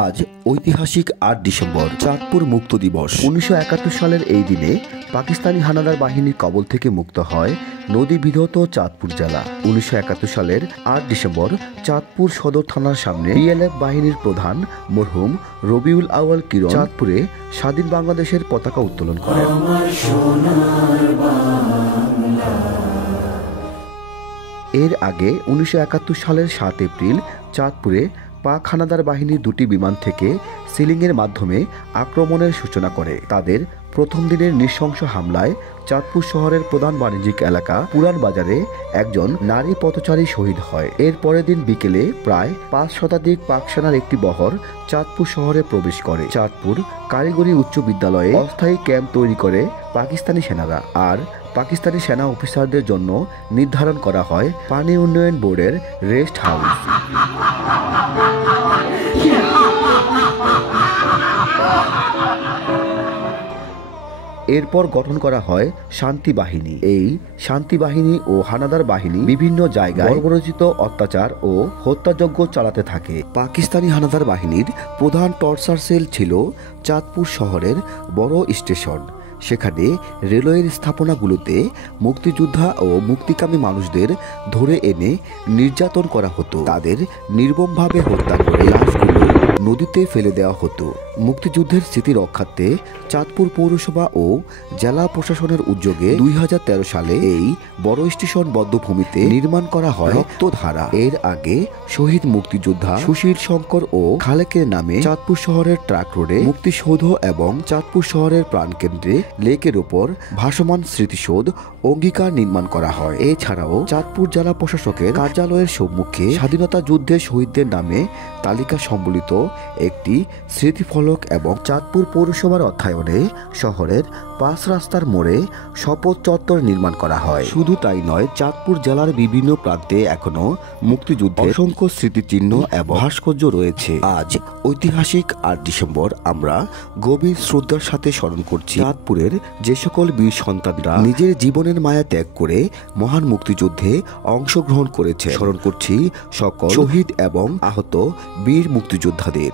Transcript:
আজ ঐতিহাসিক ৮ ডিসেম্বর চাঁদপুর মুক্ত দিবস। ১৯৭১ সালের এই দিনে পাকিস্তানি হানাদার বাহিনীর কবল থেকে মুক্ত হয় নদী বিধৌত চাঁদপুর জেলা। ১৯৭১ সালের ৮ ডিসেম্বর চাঁদপুর সদর থানার সামনে বিএলএফ বাহিনীর প্রধান মরহুম রবিউল আউয়াল কিরণ চাঁদপুরে স্বাধীন বাংলাদেশের পতাকা উত্তোলন করেন। এর আগে ১৯৭১ সালের ৭ এপ্রিল চাঁদপুরে পাক হানাদার বাহিনীর দুটি বিমান থেকে সিলিংয়ের মাধ্যমে আক্রমণের সূচনা করে। তাদের প্রথম দিনের নৃশংস হামলায় চাঁদপুর শহরের প্রধান বাণিজ্যিক এলাকা পুরান বাজারে একজন নারী পথচারী শহীদ হয়। এর পরের দিন বিকেলে প্রায় ৫ শতাধিক পাক সেনার একটি বহর চাঁদপুর শহরে প্রবেশ করে। চাঁদপুর কারিগরি উচ্চ বিদ্যালয়ে অস্থায়ী ক্যাম্প তৈরি করে পাকিস্তানি সেনারা। আর পাকিস্তানি সেনা অফিসারদের জন্য নির্ধারণ করা হয় পানি উন্নয়ন বোর্ডের রেস্ট হাউস। এরপর গঠন করা হয় শান্তি বাহিনী। এই শান্তি বাহিনী ও হানাদার বাহিনী বিভিন্ন জায়গায় বর্বরোচিত অত্যাচার ও হত্যাযজ্ঞ চালাতে থাকে। পাকিস্তানি হানাদার বাহিনীর প্রধান টর্চার সেল ছিল চাঁদপুর শহরের বড় স্টেশন। সেখানে রেলওয়ের স্থাপনাগুলোতে মুক্তিযোদ্ধা ও মুক্তিকামী মানুষদের ধরে এনে নির্যাতন করা হতো। তাদের নির্মমভাবে হত্যা করে লাশগুলো নদীতে ফেলে দেওয়া হতো। মুক্তিযুদ্ধের স্মৃতি রক্ষার্থে চাঁদপুর পৌরসভা ও জেলা প্রশাসনের উদ্যোগে ২০১৩ সালে এই বড় স্টেশন বদ্ধভূমিতে নির্মাণ করা হয় রক্তধারা। এর আগে শহীদ মুক্তিযোদ্ধা সুশীল শঙ্কর ও খালেকের নামে চাঁদপুর শহরের ট্রাক রোডে মুক্তিসৌধ এবং চাঁদপুর শহরের প্রাণকেন্দ্রে লেকের উপর ভাসমান স্মৃতিসৌধ অঙ্গীকার নির্মাণ করা হয়। এছাড়াও চাঁদপুর জেলা প্রশাসকের কার্যালয়ের সম্মুখে স্বাধীনতা যুদ্ধের শহীদদের নামে তালিকা সম্বলিত একটি স্মৃতিফলক এবং চাঁদপুর পৌরসভার অর্থায়নে শহরের ৫ রাস্তার মোড়ে শপথ চত্বর নির্মাণ করা হয়। শুধু তাই নয়, চাঁদপুর জেলার বিভিন্ন প্রান্তে এখনো মুক্তিযুদ্ধের অসংখ্য স্মৃতিচিহ্ন এবং ভাস্কর্য রয়েছে। আজ ঐতিহাসিক ৮ ডিসেম্বর আমরা গভীর শ্রদ্ধার সাথে স্মরণ করছি চাঁদপুরের যে সকল বীর সন্তানরা নিজের জীবনের মায়া ত্যাগ করে মহান মুক্তিযুদ্ধে অংশগ্রহণ করেছে। স্মরণ করছি সকল শহীদ এবং আহত বীর মুক্তিযোদ্ধাদের।